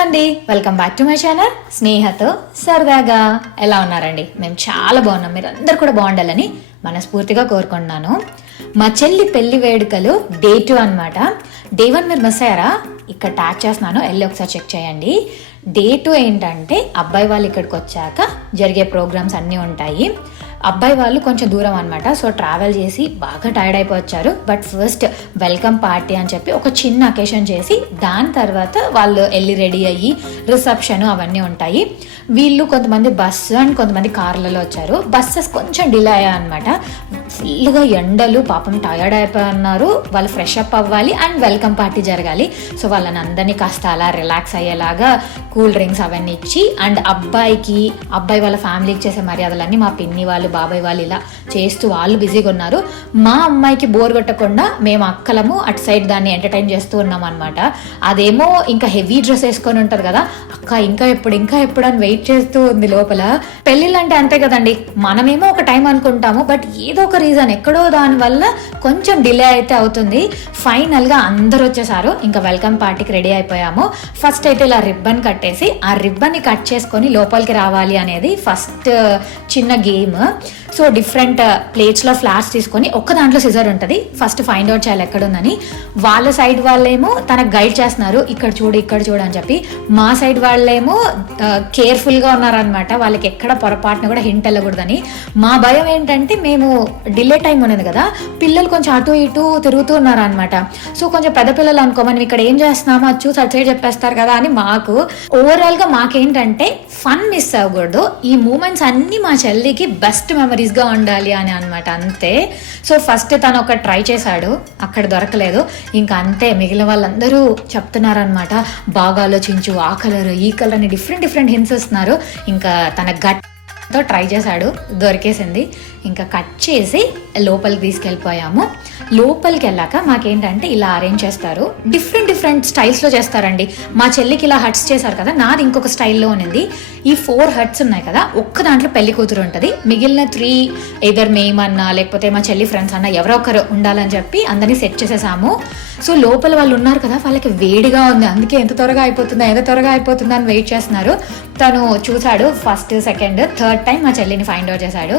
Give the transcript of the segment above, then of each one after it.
అండి, welcome back to my channel స్నేహతో సరదాగా. ఎలా ఉన్నారండి? మేము చాలా బాగున్నాం. మీరు అందరు కూడా బాగుండాలని మనస్ఫూర్తిగా కోరుకుంటున్నాను. మా చెల్లి పెళ్లి వేడుకలు డే 2 అనమాట. డే 1 మీరు మిస్ అయ్యారా? ఇక్కడ ట్యాగ్ చేస్తున్నాను, వెళ్ళి ఒకసారి చెక్ చేయండి. డే 2 ఏంటంటే అబ్బాయి వాళ్ళు ఇక్కడికి వచ్చాక జరిగే ప్రోగ్రామ్స్ అన్నీ ఉంటాయి. అబ్బాయి వాళ్ళు కొంచెం దూరం అనమాట, సో ట్రావెల్ చేసి బాగా టైర్డ్ అయిపోవచ్చారు. బట్ ఫస్ట్ వెల్కమ్ పార్టీ అని చెప్పి ఒక చిన్న అకేషన్ చేసి దాని తర్వాత వాళ్ళు వెళ్ళి రెడీ అయ్యి రిసెప్షన్ అవన్నీ ఉంటాయి. వీళ్ళు కొంతమంది బస్సు అండ్ కొంతమంది కార్లలో వచ్చారు. బస్సెస్ కొంచెం డిలే అయ్యాయి అనమాట. ఫుల్గా ఎండలు, పాపం టైర్డ్ అయిపోయినారు. వాళ్ళు ఫ్రెష్ అప్ అవ్వాలి అండ్ వెల్కమ్ పార్టీ జరగాలి. సో వాళ్ళని అందరినీ కాస్త అలా రిలాక్స్ అయ్యేలాగా కూల్ డ్రింక్స్ అవన్నీ ఇచ్చి అండ్ అబ్బాయి వాళ్ళ ఫ్యామిలీకి చేసే మర్యాదలన్నీ మా పిన్ని వాళ్ళు, బాబాయ్ వాళ్ళు ఇలా చేస్తూ వాళ్ళు బిజీగా ఉన్నారు. మా అమ్మాయికి బోర్ కొట్టకుండా మేము అక్కలము అటు సైడ్ దాన్ని ఎంటర్టైన్ చేస్తూ ఉన్నాం అనమాట. అదేమో ఇంకా హెవీ డ్రెస్ వేసుకొని ఉంటుంది కదా, అక్క ఇంకా ఎప్పుడు అని వెయిట్ చేస్తూ ఉంది లోపల. పెళ్ళిళ్ళు అంటే అంతే కదండి, మనమేమో ఒక టైం అనుకుంటాము, బట్ ఏదో ఒక రీజన్ ఎక్కడో దాని వల్ల కొంచెం డిలే అయితే అవుతుంది. ఫైనల్ గా అందరు వచ్చేసారు. ఇంకా వెల్కమ్ పార్టీకి రెడీ అయిపోయాము. ఫస్ట్ అయితే ఇలా రిబ్బన్ కట్టేసి ఆ రిబ్బన్ ని కట్ చేసుకొని లోపలికి రావాలి అనేది ఫస్ట్ చిన్న గేమ్. సో డిఫరెంట్ ప్లేట్స్లో ఫ్లాట్స్ తీసుకొని ఒక్క దాంట్లో సిజర్ ఉంటుంది. ఫస్ట్ ఫైండ్ అవుట్ చేయాలి ఎక్కడుందని. వాళ్ళ సైడ్ వాళ్ళేమో తనకు గైడ్ చేస్తున్నారు, ఇక్కడ చూడు అని చెప్పి. మా సైడ్ వాళ్ళేమో కేర్ఫుల్గా ఉన్నారనమాట, వాళ్ళకి ఎక్కడ పొరపాటున కూడా హింట్ వెళ్ళకూడదని. మా భయం ఏంటంటే మేము డిలే టైం ఉన్నది కదా, పిల్లలు కొంచెం అటు ఇటు తిరుగుతూ ఉన్నారనమాట. సో కొంచెం పెద్ద పిల్లలు అనుకో, మనం ఇక్కడ ఏం చేస్తున్నామో అది చూసి అటు సైడ్ చెప్పేస్తారు కదా అని మాకు. ఓవరాల్గా మాకేంటంటే ఫన్ మిస్ అవ్వకూడదు. ఈ మూమెంట్స్ అన్నీ మా చెల్లికి బెస్ట్ మెమరీస్గా ఉండాలి అని అనమాట, అంతే. సో ఫస్ట్ తను ఒక ట్రై చేశాడు, అక్కడ దొరకలేదు. ఇంకా అంతే, మిగిలిన వాళ్ళందరూ చెప్తున్నారనమాట, బాగా ఆలోచించు, ఆ కలర్ ఈ కలర్ అని డిఫరెంట్ హింట్స్ ఇస్తున్నారు. ఇంకా తన గట్తో ట్రై చేశాడు, దొరికేసింది. ఇంకా కట్ చేసి లోపలికి తీసుకెళ్ళిపోయాము. లోపలికి వెళ్ళాక మాకేంటంటే ఇలా అరేంజ్ చేస్తారు, డిఫరెంట్ స్టైల్స్లో చేస్తారండి. మా చెల్లికి ఇలా హట్స్ చేశారు కదా, నాది ఇంకొక స్టైల్లో ఉన్నది. ఈ 4 హట్స్ ఉన్నాయి కదా, ఒక్క దాంట్లో పెళ్లి కూతురు ఉంటుంది, మిగిలిన 3 ఎదర్ మేమన్నా లేకపోతే మా చెల్లి ఫ్రెండ్స్ అన్నా ఎవరో ఒకరు ఉండాలని చెప్పి అందరినీ సెట్ చేసేసాము. సో లోపల వాళ్ళు ఉన్నారు కదా, వాళ్ళకి వేడిగా ఉంది, అందుకే ఎంత త్వరగా అయిపోతుందా అని వెయిట్ చేస్తున్నారు. తను చూశాడు, ఫస్ట్ సెకండ్ థర్డ్ టైం మా చెల్లిని ఫైండ్ అవుట్ చేశాడు.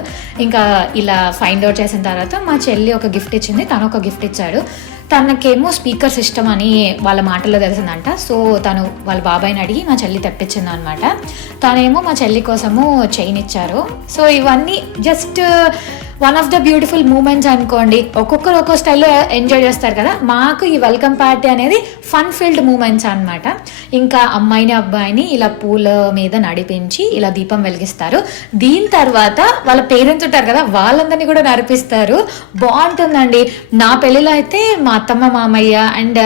ఇంకా ఇలా ఫైండ్ అవుట్ చేసిన తర్వాత మా చెల్లి ఒక గిఫ్ట్ ఇచ్చింది, తను ఒక గిఫ్ట్ ఇచ్చాడు. తనకేమో స్పీకర్ సిస్టమ్ అని వాళ్ళ మాటల్లో తెలిసిందంట. సో తను వాళ్ళ బాబాయ్ని అడిగి మా చెల్లి తెప్పించింది అనమాట. తనేమో మా చెల్లి కోసము చైన్ ఇచ్చారు. సో ఇవన్నీ just one of the beautiful moments అనుకోండి. ఒక్కొక్కరు ఒక్కో స్టైల్లో ఎంజాయ్ చేస్తారు కదా, మాకు ఈ వెల్కమ్ పార్టీ అనేది ఫన్ ఫీల్డ్ మూమెంట్స్ అనమాట. ఇంకా అమ్మాయిని అబ్బాయిని ఇలా పూల మీద నడిపించి ఇలా దీపం వెలిగిస్తారు. దీని తర్వాత వాళ్ళ పేరెంట్స్ ఉంటారు కదా, వాళ్ళందరినీ కూడా నడిపిస్తారు. బాగుంటుందండి. నా పెళ్ళిలో అయితే మా అత్తమ్మ మామయ్య అండ్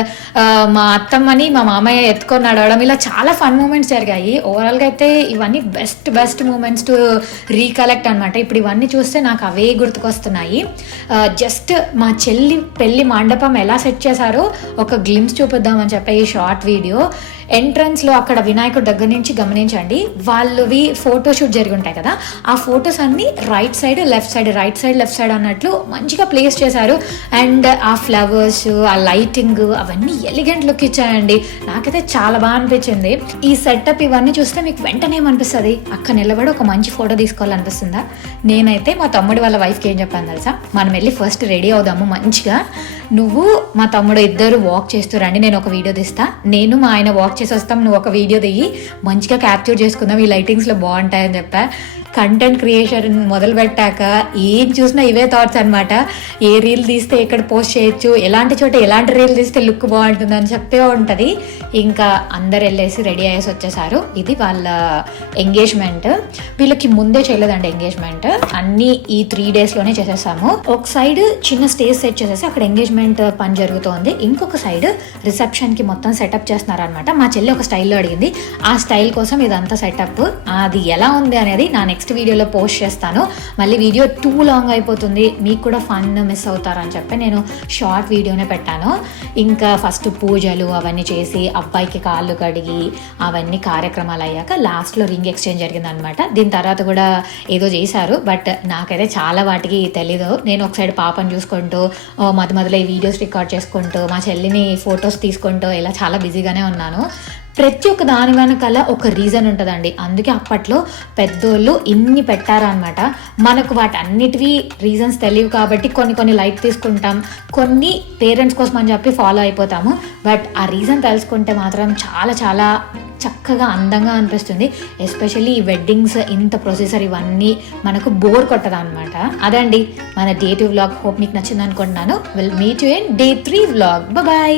మా అత్తమ్మని మా మామయ్య ఎత్తుకొని నడవడం, ఇలా చాలా ఫన్ మూమెంట్స్ జరిగాయి. ఓవరాల్గా అయితే ఇవన్నీ బెస్ట్ మూమెంట్స్ టు రీకలెక్ట్ అనమాట. ఇప్పుడు ఇవన్నీ చూస్తే నాకు అవే గుర్తుకొస్తున్నాయి. జస్ట్ మా చెల్లి పెళ్లి మండపం ఎలా సెట్ చేశారో ఒక గ్లిమ్స్ చూపిద్దామని చెప్పి ఈ షార్ట్ వీడియో. ఎంట్రన్స్లో అక్కడ వినాయకుడి దగ్గర నుంచి గమనించండి, వాళ్ళవి ఫోటోషూట్ జరిగి ఉంటాయి కదా, ఆ ఫొటోస్ అన్ని రైట్ సైడ్ లెఫ్ట్ సైడ్ అన్నట్లు మంచిగా ప్లేస్ చేశారు. అండ్ ఆ ఫ్లవర్స్, ఆ లైటింగ్ అవన్నీ ఎలిగెంట్ లుక్ ఇచ్చాయండి. నాకైతే చాలా బాగా అనిపించింది. ఈ సెటప్ ఇవన్నీ చూస్తే మీకు వెంటనే ఏమనిపిస్తుంది, అక్క నిలబడి ఒక మంచి ఫోటో తీసుకోవాలనిపిస్తుందా? నేనైతే మా తమ్ముడి వాళ్ళ వైఫ్కి ఏం చెప్పాను తెలుసా, మనం వెళ్ళి ఫస్ట్ రెడీ అవుదాము మంచిగా, నువ్వు మా తమ్ముడు ఇద్దరు వాక్ చేస్తూ రండి, నేను ఒక వీడియో తీస్తా, నేను మా ఆయన వాక్ చేసి వస్తాం, నువ్వు ఒక వీడియో దిగి మంచిగా క్యాప్చర్ చేసుకుందాం, ఈ లైటింగ్స్లో బాగుంటాయని చెప్పా. కంటెంట్ క్రియేషన్ మొదలు పెట్టాక ఏం చూసినా ఇవే థాట్స్ అనమాట. ఏ రీల్ తీస్తే ఎక్కడ పోస్ట్ చేయొచ్చు, ఎలాంటి చోట ఎలాంటి రీల్ తీస్తే లుక్ బాగుంటుంది అని చెప్పే ఉంటుంది. ఇంకా అందరు వెళ్ళేసి రెడీ అయ్యేసి వచ్చేసారు. ఇది వాళ్ళ ఎంగేజ్మెంట్. వీళ్ళకి ముందే చేయలేదండి ఎంగేజ్మెంట్, అన్నీ ఈ 3 డేస్లోనే చేసేసాము. ఒక సైడ్ చిన్న స్టేజ్ సెట్ చేసేసి అక్కడ ఎంగేజ్మెంట్ పని జరుగుతోంది, ఇంకొక సైడ్ రిసెప్షన్కి మొత్తం సెటప్ చేస్తున్నారనమాట. మా చెల్లి ఒక స్టైల్లో అడిగింది, ఆ స్టైల్ కోసం ఇదంతా సెటప్. అది ఎలా ఉంది అనేది నా నెక్స్ట్ వీడియోలో పోస్ట్ చేస్తాను. మళ్ళీ వీడియో టూ లాంగ్ అయిపోతుంది, మీకు కూడా ఫన్ మిస్ అవుతారని చెప్పి నేను షార్ట్ వీడియోనే పెట్టాను. ఇంకా ఫస్ట్ పూజలు అవన్నీ చేసి అబ్బాయికి కాళ్ళు కడిగి అవన్నీ కార్యక్రమాలు అయ్యాక లాస్ట్లో రింగ్ ఎక్స్చేంజ్ జరిగిందనమాట. దీని తర్వాత కూడా ఏదో చేశారు, బట్ నాకైతే చాలా వాటికి తెలీదు. నేను ఒక సైడ్ పాపను చూసుకుంటూ మొదలు ఈ వీడియోస్ రికార్డ్ చేసుకుంటూ మా చెల్లిని ఫొటోస్ తీసుకుంటూ ఇలా చాలా బిజీగానే ఉన్నాను. ప్రతి ఒక్క దాని వెనకాల ఒక రీజన్ ఉంటుందండి. అందుకే అప్పట్లో పెద్దోళ్ళు ఇన్ని పెట్టారనమాట. మనకు వాటన్నిటివి రీజన్స్ తెలియవు కాబట్టి కొన్ని లైట్ తీసుకుంటాం, కొన్ని పేరెంట్స్ కోసం అని చెప్పి ఫాలో అయిపోతాము. బట్ ఆ రీజన్ తెలుసుకుంటే మాత్రం చాలా చాలా చక్కగా అందంగా అనిపిస్తుంది. ఎస్పెషల్లీ ఈ వెడ్డింగ్స్ ఇంత ప్రొసీజర్ ఇవన్నీ మనకు బోర్ కొట్టదు అనమాట. అదండి మన డే 2 వ్లాగ్. హోప్ మీకు నచ్చింది అనుకుంటున్నాను. Will meet you in day 3 vlog. Bye.